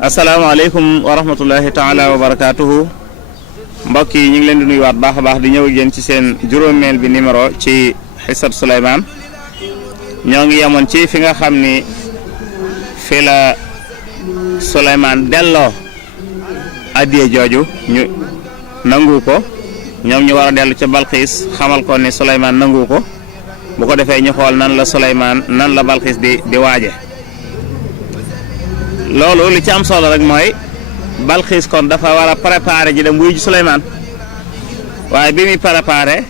asalaamaaleykum wa rahmatullahi taala wa barakaatuhu mbokk yi ñu ngi leen di nuyuwaat baax a baax di ñëw ak yéen ci seen juróomeel bi numéro ci xisatu Souleymane ñoo ngi yemoon ci fi nga xam ni fi la Souleymane delloo addiye jooju ñu nangu ko ñoom ñu war a dellu ca Balxiis xamal ko ni Souleymane nangu ko bu ko defee ñu xool nan la Souleymane nan la Balxiis di waaje loolu li ci am solo rek mooy Balxiis kon dafa war a préparer ji dem wuy ji Souleymane waaye bi muy préparer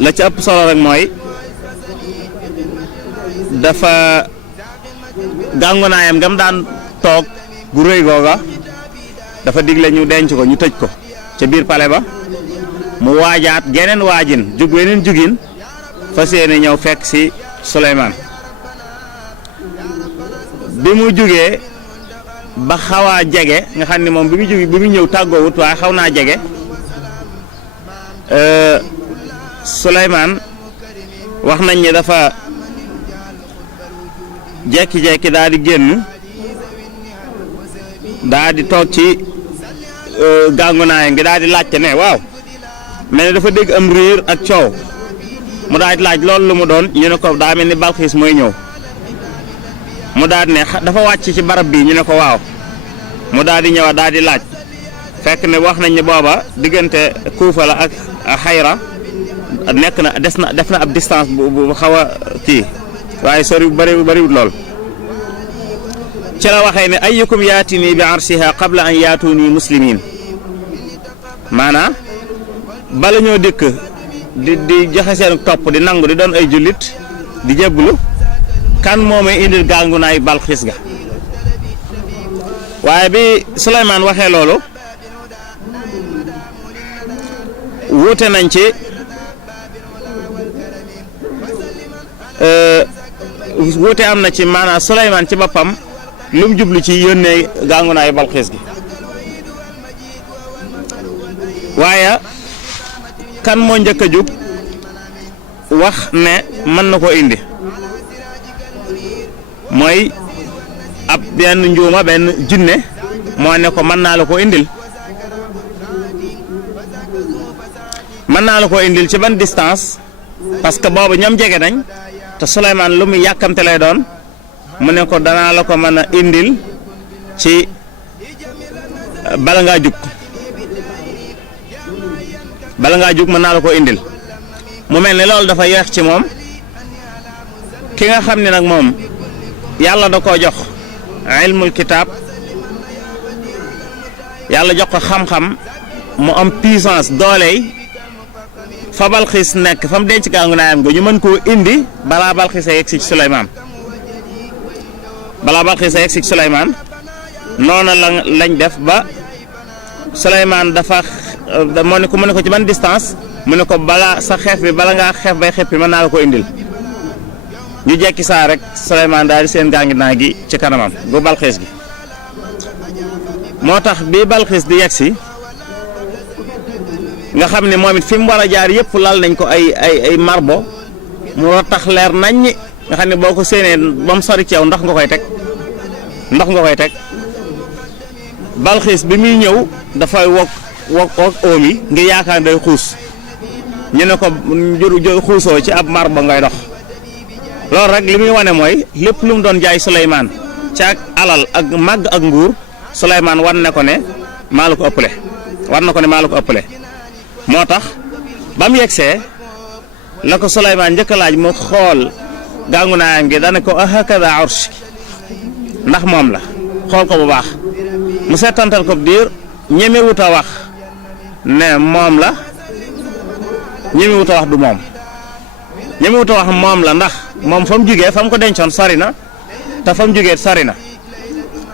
la ci ëpp solo rek mooy dafa gàngunaayam ngam daan toog gu rëy googa dafa digle ñu denc ko ñu tëj ko ca biir pale ba mu waajaat geneen waajin jug weneen jugin fas yéene ñëw fekk si Souleymane bi mu jugee ba xaw a jege nga xam ne moom bi mu ñëw tàggoowut waaye xaw naa jege Souleymane wax nañ ni dafa jekki-jekki daal di génn daal di toog ci gàngunaayam gi daal di laajte ne waaw mel ni dafa dégg am riir ak coow mu daal di laaj loolu lu mu doon ñu ne ko daa mel ni Balxiis mooy ñëw mu daal di ne dafa wàcc ci barab bi ñu ne ko waaw mu daal di ñëwaat daal di laaj fekk ne wax nañ ne booba diggante Kuufa la ak Xayra nekk na def na ab distance bu xaw a kii waaye sori bariwul lool ci la waxee ne ayyukum yaatini bi arshiha qabla an yaatuni muslimin maanaam bala ñoo dikk di joxe seen topp di nangu di doon ay jullit di jébbalu kan moo may indil gàngunaay Balxiis ga waaye bi Souleymane waxee loolu wuute nañ ci wuute am na ci maanaam Souleymane ci boppam lu mu jublu ci yónnee gàngunaayu Balxiis gi waaye kan moo njëkk a jug wax ne mën na ko indi mooy ab benn njuuma benn jinne moo ne ko mën naa la ko indil ci ban distance parce que boobu ñoom jege nañ te Souleymane lu mu yàkkamte lay doon mu ne ko danaa la ko mën a indil ci bala ngaa jug mën naa la ko indil mu mel ni loolu dafa yeex ci moom ki nga xam ne nag moom yàlla da koo jox ilmul kitaab yàlla jox ko xam-xam mu am puissance dooley fa Balxiis nekk fa mu denc gàngunaayam nga ñu mën koo indi balaa Balxiis a yegg si Souleymane noonu lañ def ba Souleymane dafa moo ne ko ci ban distance mu ne ko balaa sa xeef bi bala ngaa xeef bay xeppi mën naa la ko indil ñu jekki saa rek Souleymane daal di seen gàngunaay gi ci kanamam bu Balxiis gi moo tax bi Balxiis di yegg si nga xam ne moom it fi mu war a jaar yëpp lal nañ ko ay marbo mu tax leer naññi nga xam ne boo ko séenee ba mu sori ci yow ndox nga koy teg Balxiis bi muy ñëw dafay wok oom yi ngir yaakaar day xuus ñu ne ko xuusoo ci ab marbo ngay dox loolu rek li muy wane mooy lépp lu mu doon jaay Souleymane ci ak alal ak màgg ak nguur Souleymane war na ko ne maa la ko ëppale moo tax ba mu yegsee la ko Souleymane njëkk a laaj mu xool gàngunaayam gi dana ko ahakada arsh ndax moom la xool ko bu baax mu seetantal ko diir ñemewut a wax ne moom la ñemewut a wax du moom ñemewut a wax moom la ndax moom fa mu jugee fa mu ko dencoon sori na te fa mu jugee sori na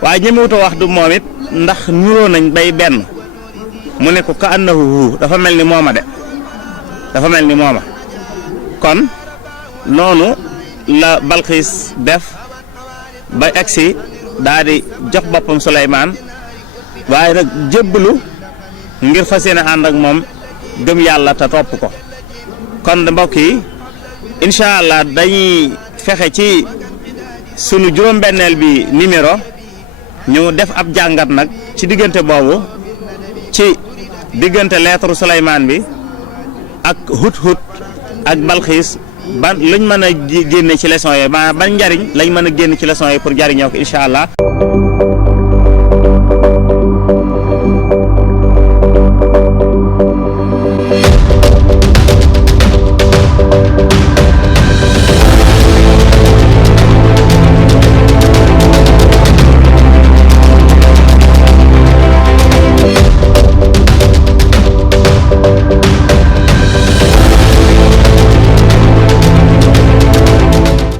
waaye ñemewut a wax du moom it ndax nuroo nañ bay benn mu ne ko ka annahu dafa mel ni mooma kon noonu la Balxiis def ba agsi daal di jox boppam Souleymane waaye nag jébbalu ngir fas yéene ànd ak moom gëm yàlla te topp ko kon mbokk yi incha allah dañuy fexe ci sunu juróom-benneel bi numéro ñu def ab jàngat nag ci diggante boobu ci diggante lettre Souleymane bi ak Hudhud ak Balxiis ban luñ mën a génne ci leçon yi ban njariñ lañ mën a génn ci leçon yi pour jariñoo ko incha allah.